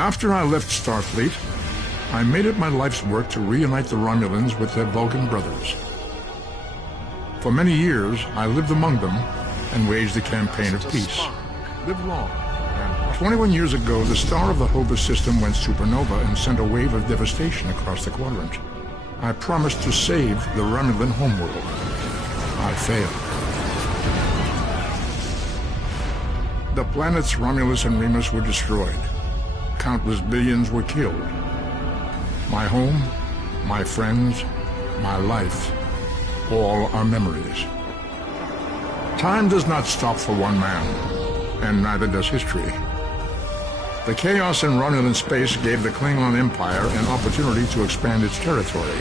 After I left Starfleet, I made it my life's work to reunite the Romulans with their Vulcan brothers. For many years, I lived among them and waged a campaign of peace. Live long. 21 years ago, the star of the Hova system went supernova and sent a wave of devastation across the quadrant. I promised to save the Romulan homeworld. I failed. The planets Romulus and Remus were destroyed. Countless billions were killed. My home, my friends, my life, all are memories. Time does not stop for one man, and neither does history. The chaos in Romulan space gave the Klingon Empire an opportunity to expand its territory.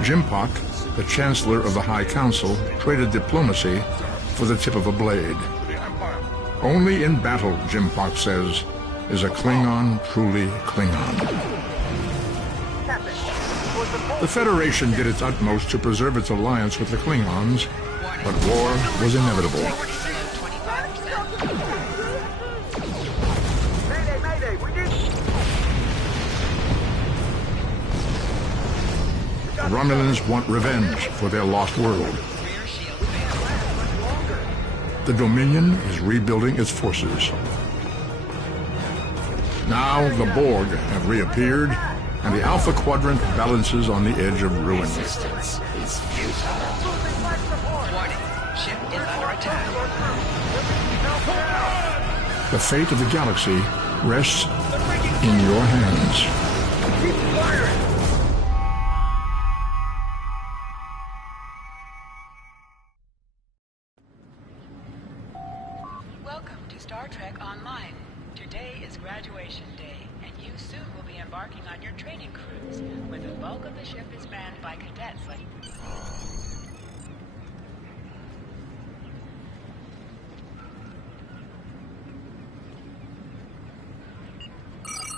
Jimpak, the Chancellor of the High Council, traded diplomacy for the tip of a blade. Only in battle, Jimpak says, is a Klingon truly Klingon. The Federation did its utmost to preserve its alliance with the Klingons, but war was inevitable. The Romulans want revenge for their lost world. The Dominion is rebuilding its forces. Now the Borg have reappeared, and the Alpha Quadrant balances on the edge of ruin. Resistance is futile. Warning, ship is under attack. The fate of the galaxy rests in your hands. Keep firing! Welcome to Star Trek Online. Today is graduation day, and you soon will be embarking on your training cruise, where the bulk of the ship is manned by cadets like...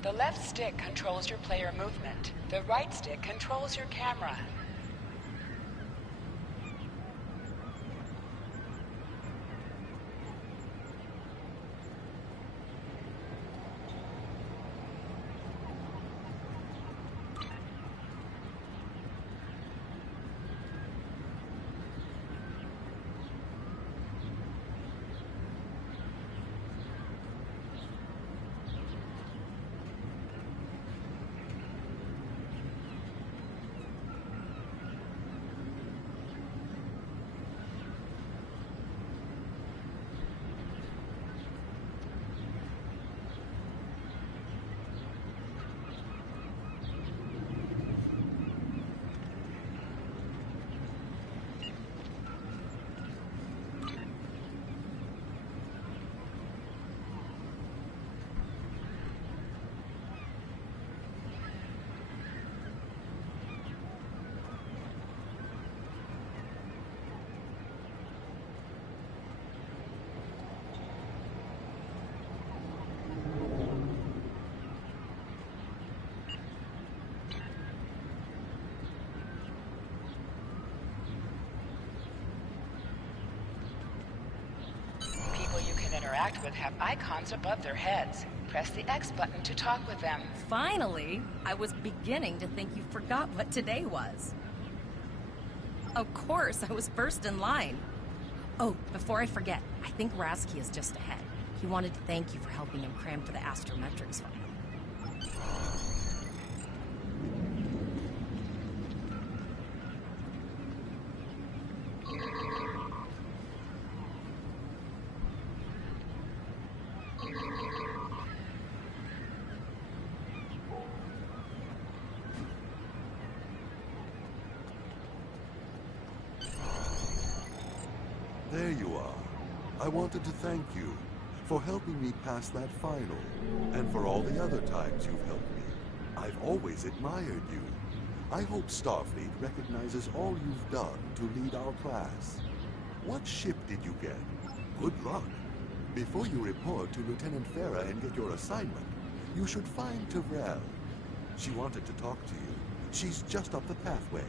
The left stick controls your player movement. The right stick controls your camera. Interact with have icons above their heads. Press the X button to talk with them. Finally! I was beginning to think you forgot what today was. Of course, I was first in line. Oh, before I forget, I think Rasky is just ahead. He wanted to thank you for helping him cram for the astrometrics final. There you are. I wanted to thank you for helping me pass that final, and for all the other times you've helped me. I've always admired you. I hope Starfleet recognizes all you've done to lead our class. What ship did you get? Good luck. Before you report to Lieutenant Farah and get your assignment, you should find Tyrell. She wanted to talk to you. She's just up the pathway.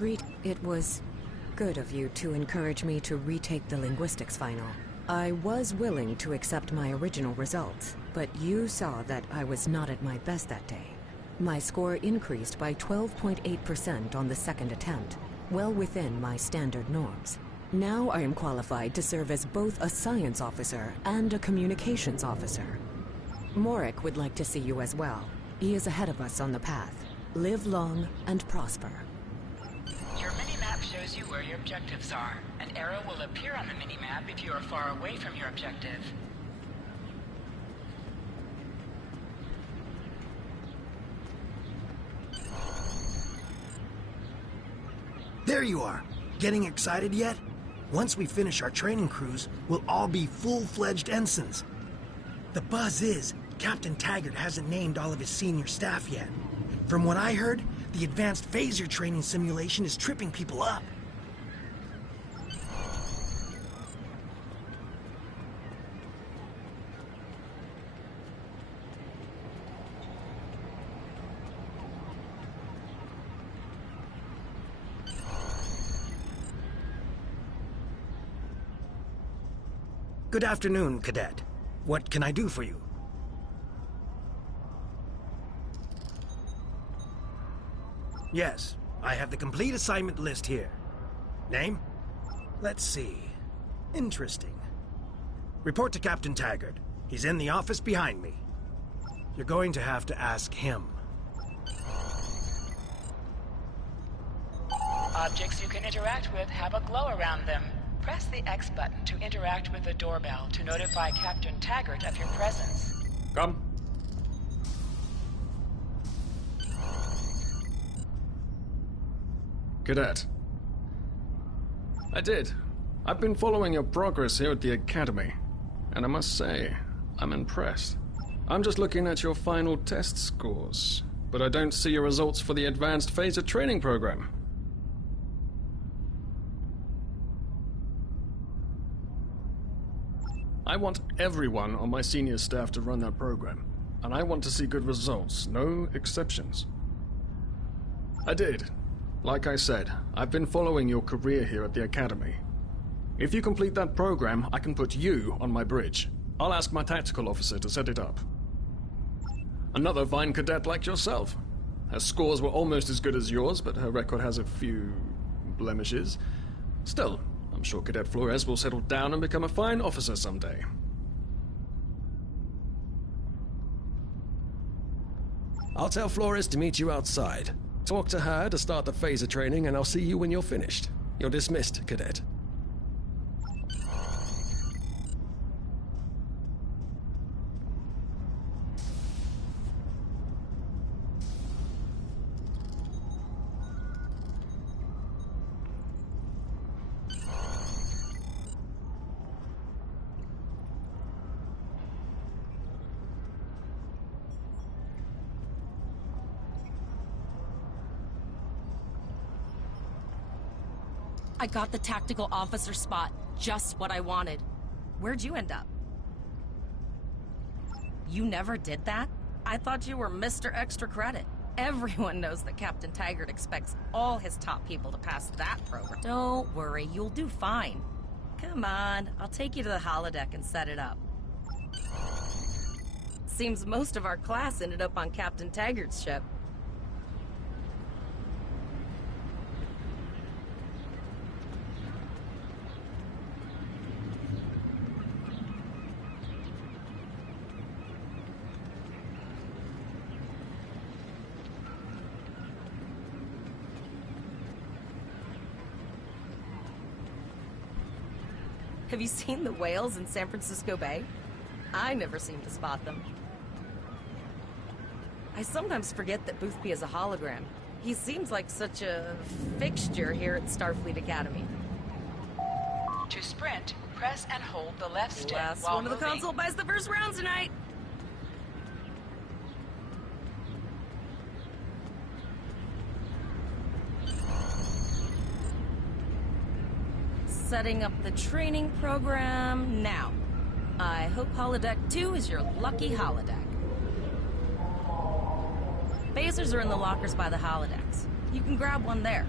It was good of you to encourage me to retake the linguistics final. I was willing to accept my original results, but you saw that I was not at my best that day. My score increased by 12.8% on the second attempt, well within my standard norms. Now I am qualified to serve as both a science officer and a communications officer. Morik would like to see you as well. He is ahead of us on the path. Live long and prosper. Your mini-map shows you where your objectives are. An arrow will appear on the mini-map if you are far away from your objective. There you are. Getting excited yet? Once we finish our training cruise, we'll all be full-fledged ensigns. The buzz is, Captain Taggart hasn't named all of his senior staff yet. From what I heard, the advanced phaser training simulation is tripping people up. Good afternoon, Cadet. What can I do for you? Yes, I have the complete assignment list here. Name? Let's see. Interesting. Report to Captain Taggart. He's in the office behind me. You're going to have to ask him. Objects you can interact with have a glow around them. Press the X button to interact with the doorbell to notify Captain Taggart of your presence. Come. Cadet. I did. I've been following your progress here at the Academy, and I must say, I'm impressed. I'm just looking at your final test scores, but I don't see your results for the Advanced Phaser Training Program. I want everyone on my senior staff to run that program, and I want to see good results, no exceptions. I did. Like I said, I've been following your career here at the Academy. If you complete that program, I can put you on my bridge. I'll ask my tactical officer to set it up. Another fine cadet like yourself. Her scores were almost as good as yours, but her record has a few blemishes. Still, I'm sure Cadet Flores will settle down and become a fine officer someday. I'll tell Flores to meet you outside. Talk to her to start the phaser training, and I'll see you when you're finished. You're dismissed, Cadet. I got the tactical officer spot. Just what I wanted. Where'd you end up? You never did that? I thought you were Mr. Extra Credit. Everyone knows that Captain Taggart expects all his top people to pass that program. Don't worry, you'll do fine. Come on, I'll take you to the holodeck and set it up. Seems most of our class ended up on Captain Taggart's ship. Have you seen the whales in San Francisco Bay? I never seem to spot them. I sometimes forget that Boothby is a hologram. He seems like such a fixture here at Starfleet Academy. To sprint, press and hold the left stick Last while one of the moving. console buys the first round tonight. Setting up the training program now. I hope Holodeck 2 is your lucky holodeck. Phasers are in the lockers by the holodecks. You can grab one there.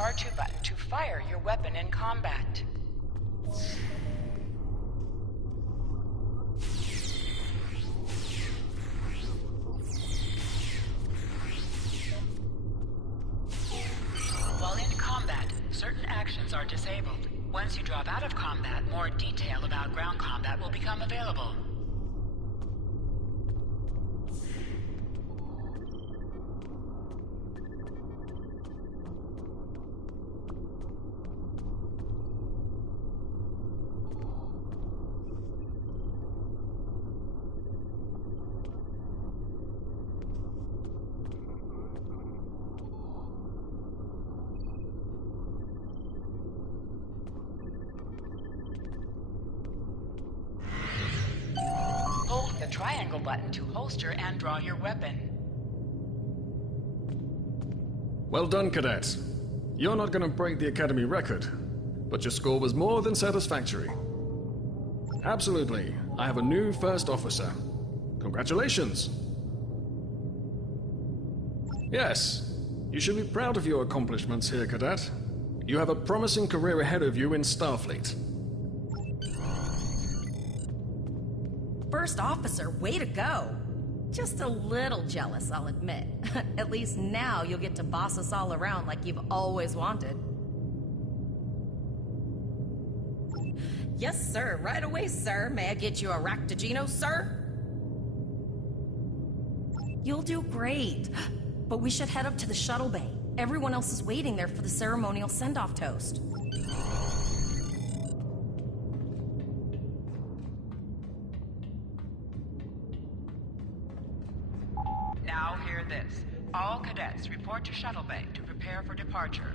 R2 button to fire your weapon in combat. While in combat, certain actions are disabled. Once you drop out of combat, more detail about ground combat will become available. Hold the triangle button to holster and draw your weapon. Well done, cadets. You're not going to break the Academy record, but your score was more than satisfactory. Absolutely. I have a new first officer. Congratulations. Yes, you should be proud of your accomplishments here, cadet. You have a promising career ahead of you in Starfleet. First officer, way to go. Just a little jealous, I'll admit. At least now you'll get to boss us all around like you've always wanted. Yes, sir. Right away, sir. May I get you a Raktajino, sir? You'll do great. But we should head up to the shuttle bay. Everyone else is waiting there for the ceremonial send-off toast. Now hear this. All cadets report to shuttle bay to prepare for departure.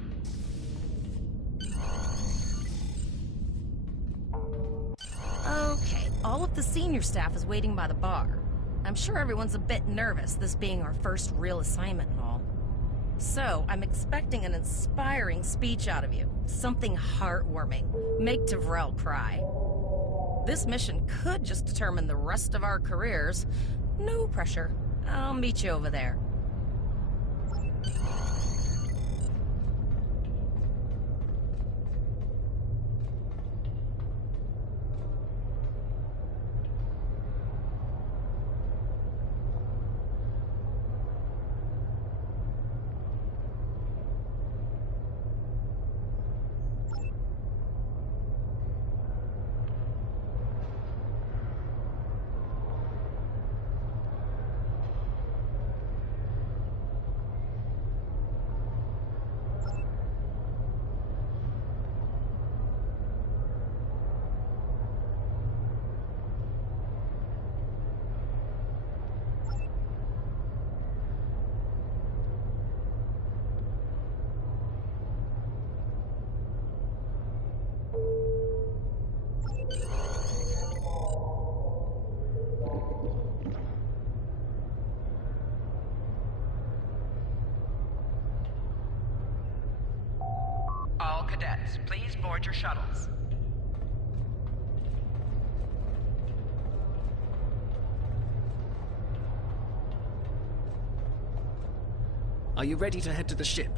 Okay, all of the senior staff is waiting by the bar. I'm sure everyone's a bit nervous, this being our first real assignment and all. So, I'm expecting an inspiring speech out of you. Something heartwarming. Make Devrel cry. This mission could just determine the rest of our careers. No pressure. I'll meet you over there. All cadets, please board your shuttles. Are you ready to head to the ship?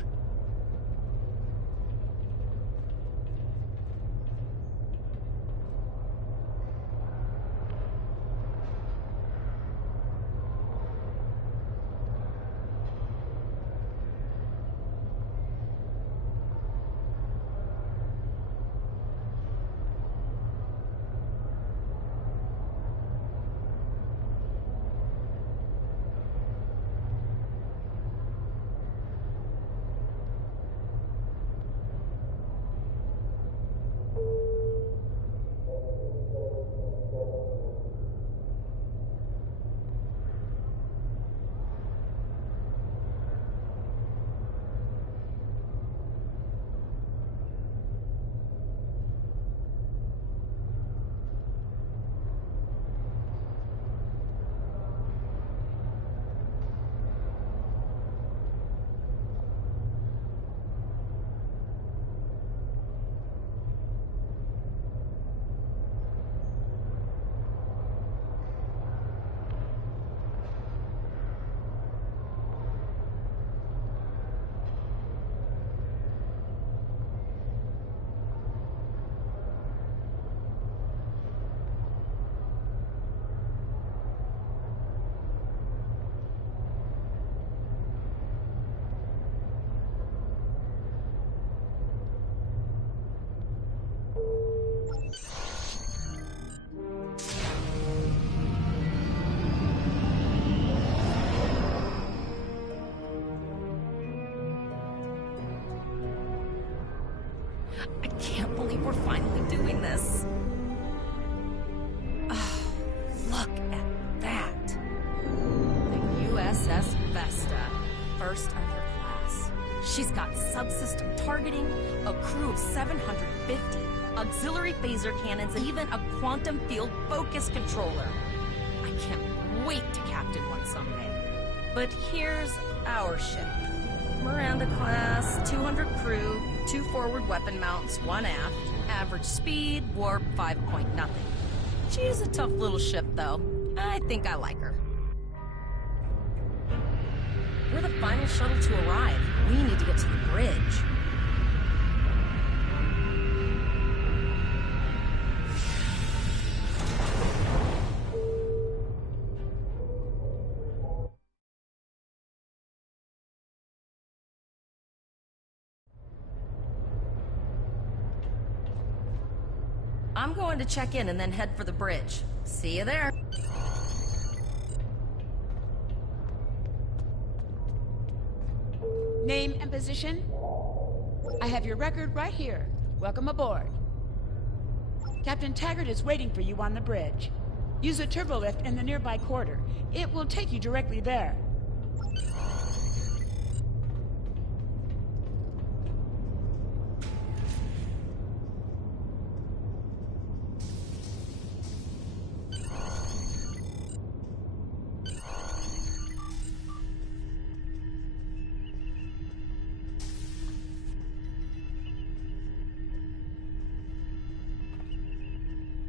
I can't believe we're finally doing this. Oh, look at that. The USS Vesta, first of her class. She's got subsystem targeting, a crew of 750, auxiliary phaser cannons, and even a quantum field focus controller. I can't wait to captain one someday. But here's our ship. Miranda class, 200 crew, 2 forward weapon mounts, 1 aft, average speed, warp 5.0. She's a tough little ship, though. I think I like her. We're the final shuttle to arrive. We need to get to the bridge. I'm going to check in and then head for the bridge. See you there. Name and position? I have your record right here. Welcome aboard. Captain Taggart is waiting for you on the bridge. Use a turbolift in the nearby quarter. It will take you directly there.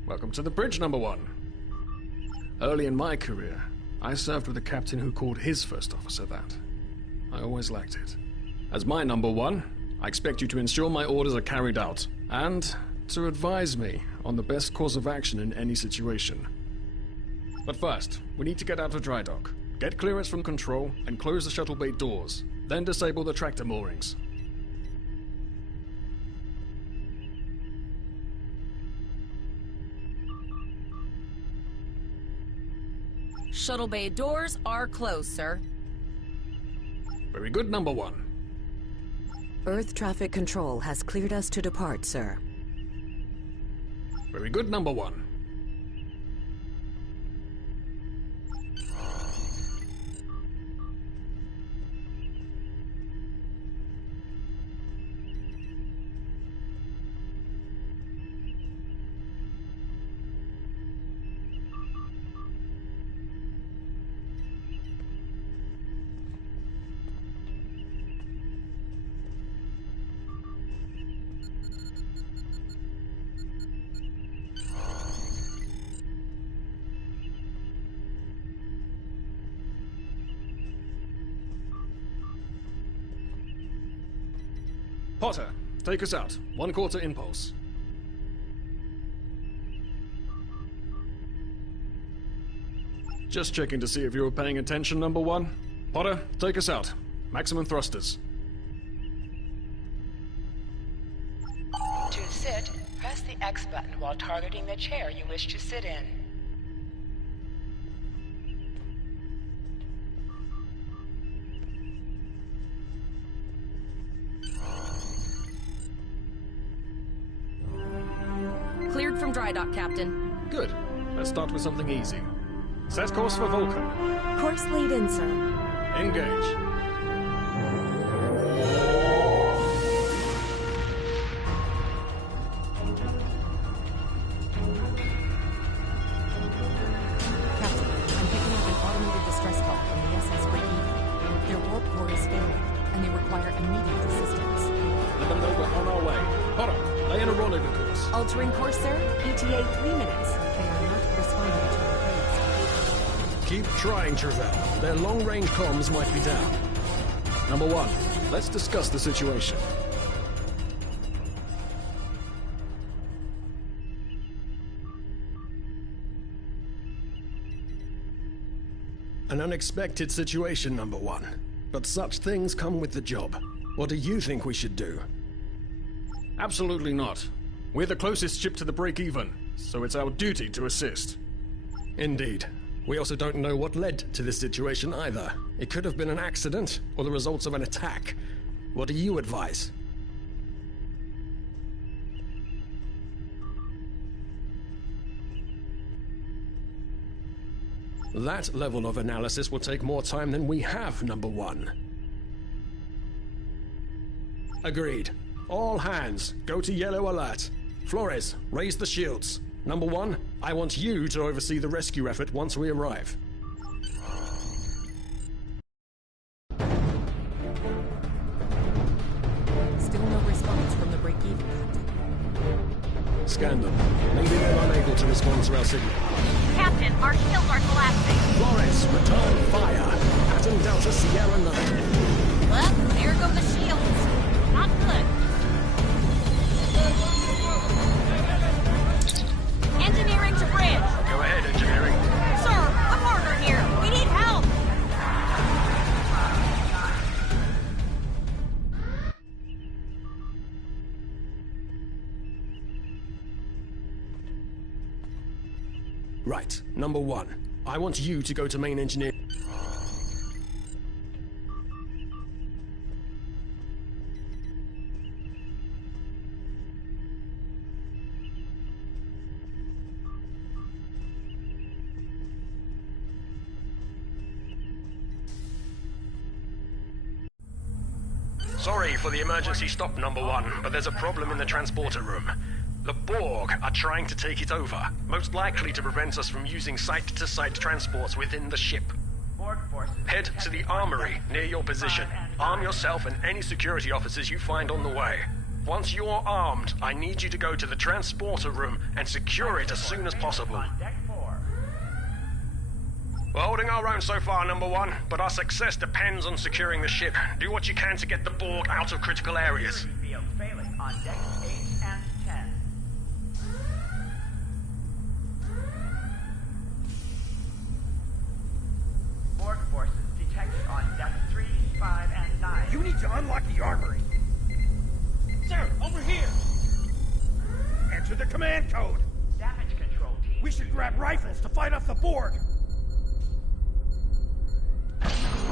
Welcome to the bridge, number 1. Early in my career, I served with a captain who called his first officer that. I always liked it. As my number 1, I expect you to ensure my orders are carried out, and to advise me on the best course of action in any situation. But first, we need to get out of dry dock, get clearance from control, and close the shuttle bay doors, then disable the tractor moorings. Shuttle bay doors are closed, sir. Very good, number 1. Earth traffic control has cleared us to depart, sir. Very good, number 1. Potter, take us out. 1/4 impulse. Just checking to see if you were paying attention, number 1. Potter, take us out. Maximum thrusters. To sit, press the X button while targeting the chair you wish to sit in. Cleared from dry dock, Captain. Good. Let's start with something easy. Set course for Vulcan. Course laid in, sir. Engage. Captain, I'm picking up an automated distress call from the SS Breakeven. Their warp core is failing, and they require immediate assistance. Let them know we're on our way. Potter, lay in a rendezvous course. Altering course, sir. ETA 3 minutes. They are not responding to our codes. Keep trying, Travell. Their long-range comms might be down. Number 1, let's discuss the situation. An unexpected situation, number 1. But such things come with the job. What do you think we should do? Absolutely not. We're the closest ship to the break-even, so it's our duty to assist. Indeed. We also don't know what led to this situation either. It could have been an accident, or the results of an attack. What do you advise? That level of analysis will take more time than we have, number one. Agreed. All hands, go to yellow alert. Flores, raise the shields. Number one, I want you to oversee the rescue effort once we arrive. Still no response from the break-even, Captain. Scan them. Maybe they're unable to respond to our signal. Captain, our shields are collapsing. Flores, return fire. Pattern Delta Sierra 9. Well, there go the shields. Not good. Engineering to bridge. Go ahead, engineering. Sir, a partner here. We need help. Right. Number one, I want you to go to main engineer. Sorry for the emergency stop, number one, but there's a problem in the transporter room. The Borg are trying to take it over, most likely to prevent us from using site-to-site transports within the ship. Head to the armory near your position. Arm yourself and any security officers you find on the way. Once you're armed, I need you to go to the transporter room and secure it as soon as possible. We're holding our own so far, number one, but our success depends on securing the ship. Do what you can to get the Borg out of critical areas. Failing on decks 8 and 10. Borg forces detected on decks 3, 5, and 9. You need to unlock the armory. Sir, over here! Enter the command code. Damage control team. We should grab rifles to fight off the Borg.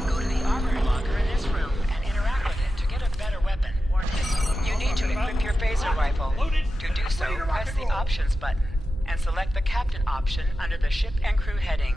Go to the armory locker in this room and interact with it to get a better weapon. You need to equip your phaser rifle. To do so, press the Options button and select the Captain option under the Ship and Crew heading.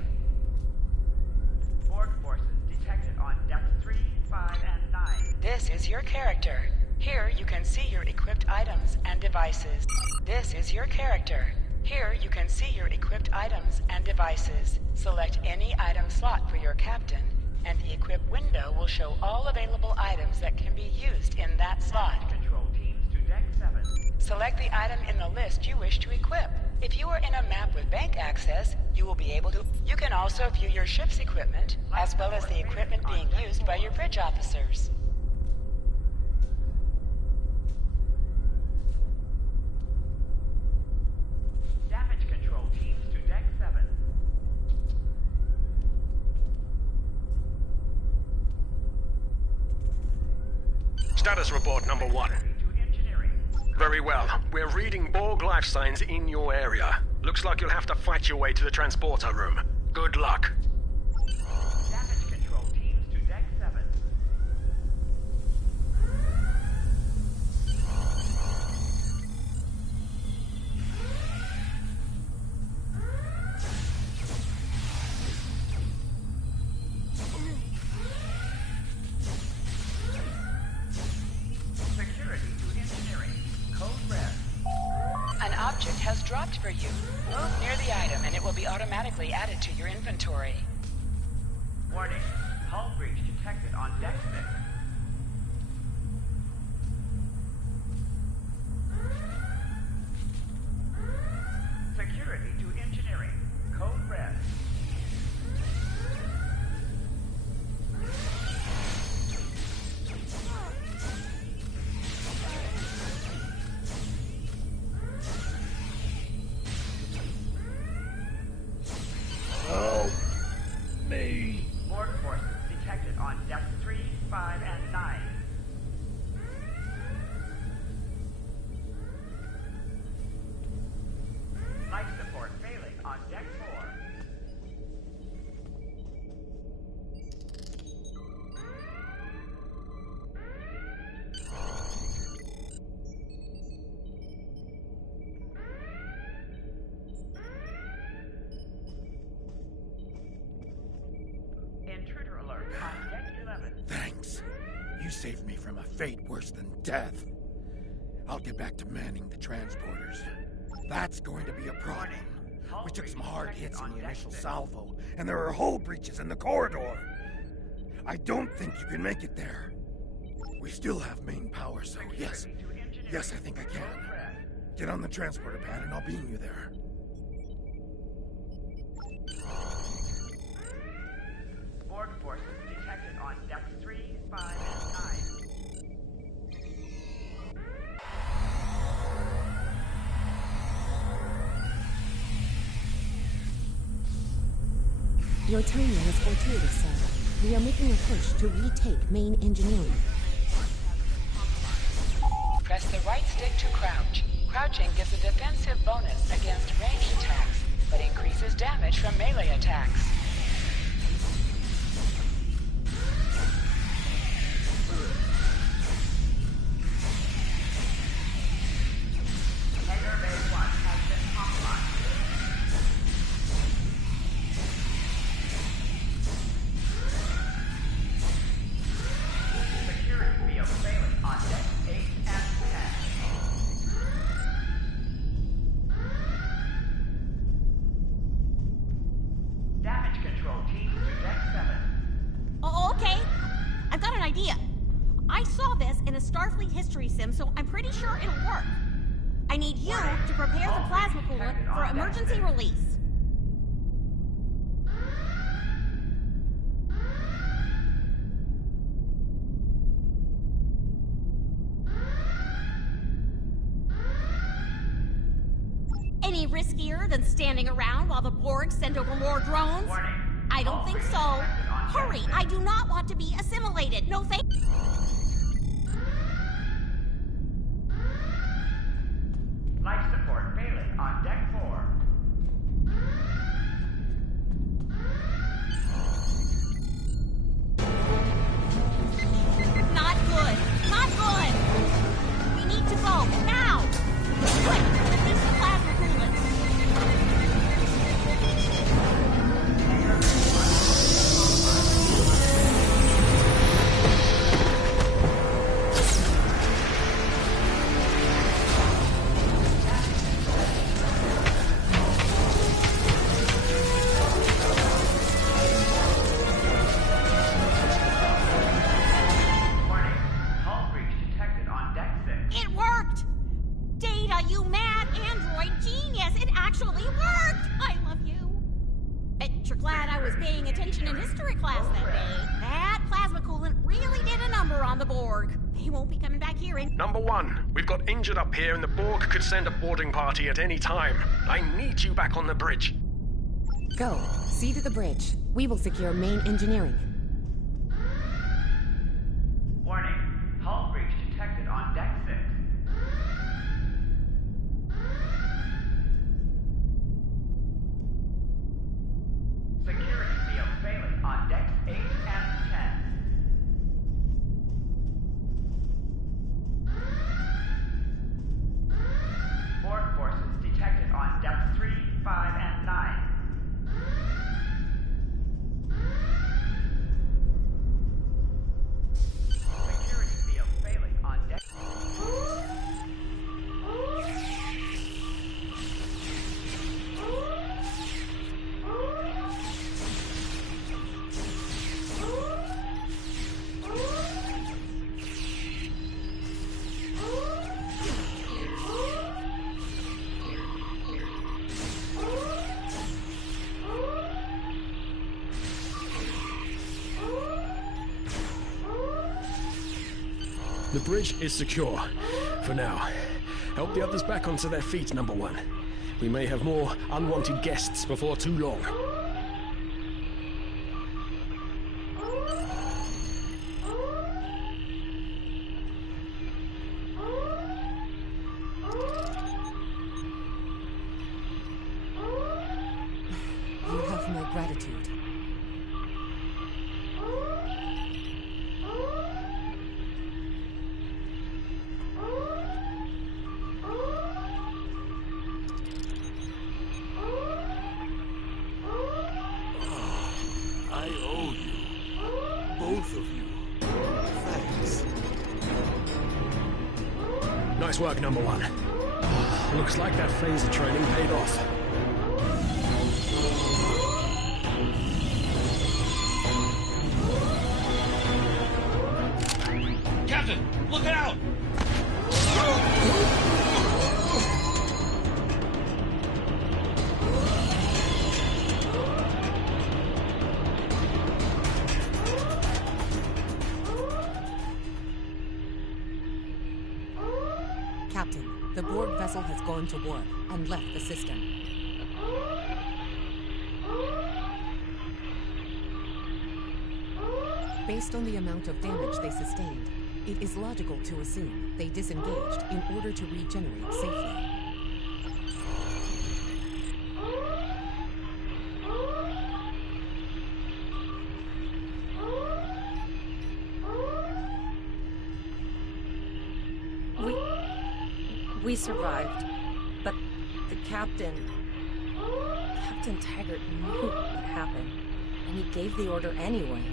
Borg forces detected on decks 3, 5, and 9. This is your character. Here you can see your equipped items and devices. This is your character. Here you can see your equipped items and devices. Select any item slot for your captain, and the equip window will show all available items that can be used in that slot. Control teams to deck 7. Select the item in the list you wish to equip. If you are in a map with bank access, you will be able to... You can also view your ship's equipment, as well as the equipment being used by your bridge officers. Damage control teams to deck 7. Status report, number one. To engineering. Very well. We're reading Borg life signs in your area. Looks like you'll have to fight your way to the transporter room. Good luck. Damage control teams to deck 7. Security to engineering. Code red. An object has dropped for you. Move near the item and it will be automatically added to your inventory. Warning. Hull breach detected on deck 6. Security to engineering. Code red. Help me. Borg forces detected on decks 3, 5, saved me from a fate worse than death. I'll get back to manning the transporters. That's going to be a problem. We took some hard hits in the initial salvo, and there are hull breaches in the corridor. I don't think you can make it there. We still have main power, so yes, I think I can. Get on the transporter pad and I'll beam you there. Borg forces detected on decks 3, 5, and 9. Your timing is fortuitous, sir. We are making a push to retake main engineering. Press the right stick to crouch. Crouching gives a defensive bonus against ranged attacks, but increases damage from melee attacks. Hangar Bay 1 has been compromised. Security field failing on decks 8 and 10. Damage control teams to deck 7. Oh, okay. I've got an idea. I saw this in a Starfleet history sim, so I'm pretty sure it'll work. I need you to prepare the plasma coolant for emergency release. Any riskier than standing around while the Borg send over more drones? I don't think so. Hurry, I do not want to be assimilated. No thank you. Life support failing on deck 4. Not good. Not good. We need to go now. Quick, release the plasma coolant. Warning. Hull breach detected on deck 6. It worked! Data, you mad android genius! It actually worked! I love you. Bet you're glad I was paying attention in history class that day. That plasma coolant really did a number on the Borg. They won't be coming back here in... Number 1, we've got injured up here and the Borg could send a boarding party at any time. I need you back on the bridge. Go. See to the bridge. We will secure main engineering. Warning. Hull breach detected on deck 6. Security field failing on decks 8 and 10. Borg forces detected on decks 3, 5, and 9. Security field failing on deck. The bridge is secure. For now. Help the others back onto their feet, Number 1. We may have more unwanted guests before too long. You have my gratitude. I owe you. Both of you. Thanks. Nice work, number one. Looks like that phaser training paid off. Captain, look out! Captain, the Borg vessel has gone to warp and left the system. Based on the amount of damage they sustained, it is logical to assume they disengaged in order to regenerate safely. We survived, but the Captain Taggart knew what would happen, and he gave the order anyway.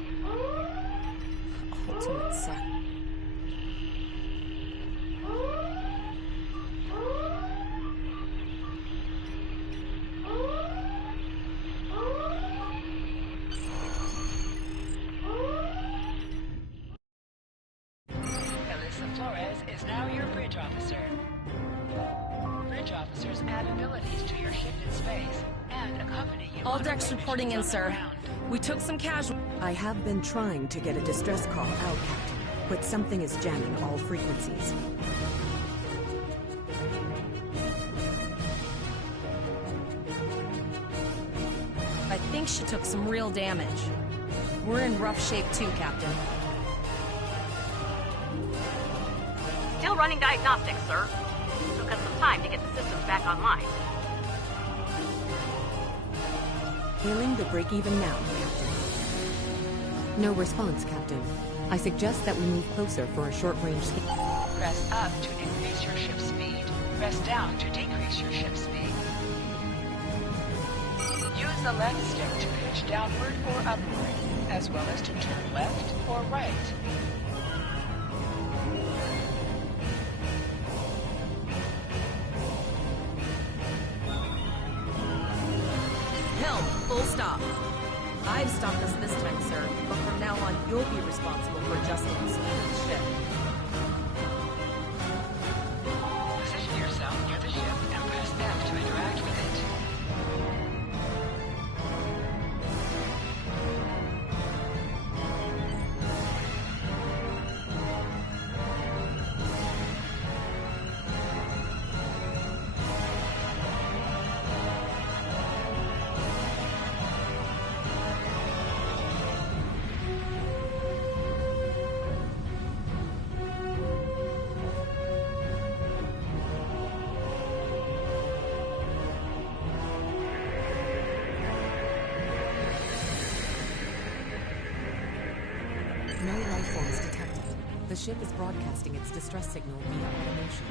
Ultimate sacrifice. Alyssa Flores is now your bridge officer. Bridge officers add abilities to your ship in space and accompany you. All decks reporting in, sir. We took some casual. I have been trying to get a distress call out, Captain, but something is jamming all frequencies. I think she took some real damage. We're in rough shape too, Captain. Still running diagnostics, sir. Took us some time to get the systems back online. Hailing the break-even now, Captain. No response, Captain. I suggest that we move closer for a short-range scan. Press up to increase your ship's speed. Press down to decrease your ship's speed. Use the left stick to pitch downward or upward, as well as to turn left or right. Helm, full stop. I've stopped us this time, sir, but from now on, you'll be responsible for adjusting the speed of the ship. Position yourself near the ship and press F to interact with it. No life forms detected. The ship is broadcasting its distress signal via automation.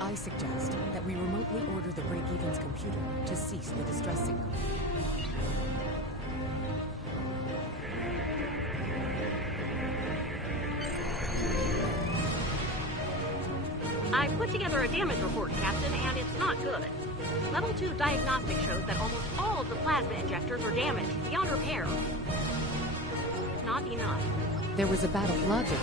I suggest that we remotely order the break-even's computer to cease the distress signal. I put together a damage report, Captain, and it's not good. Level 2 diagnostic shows that almost all of the plasma injectors are damaged beyond repair. Not enough. There was a battle logic.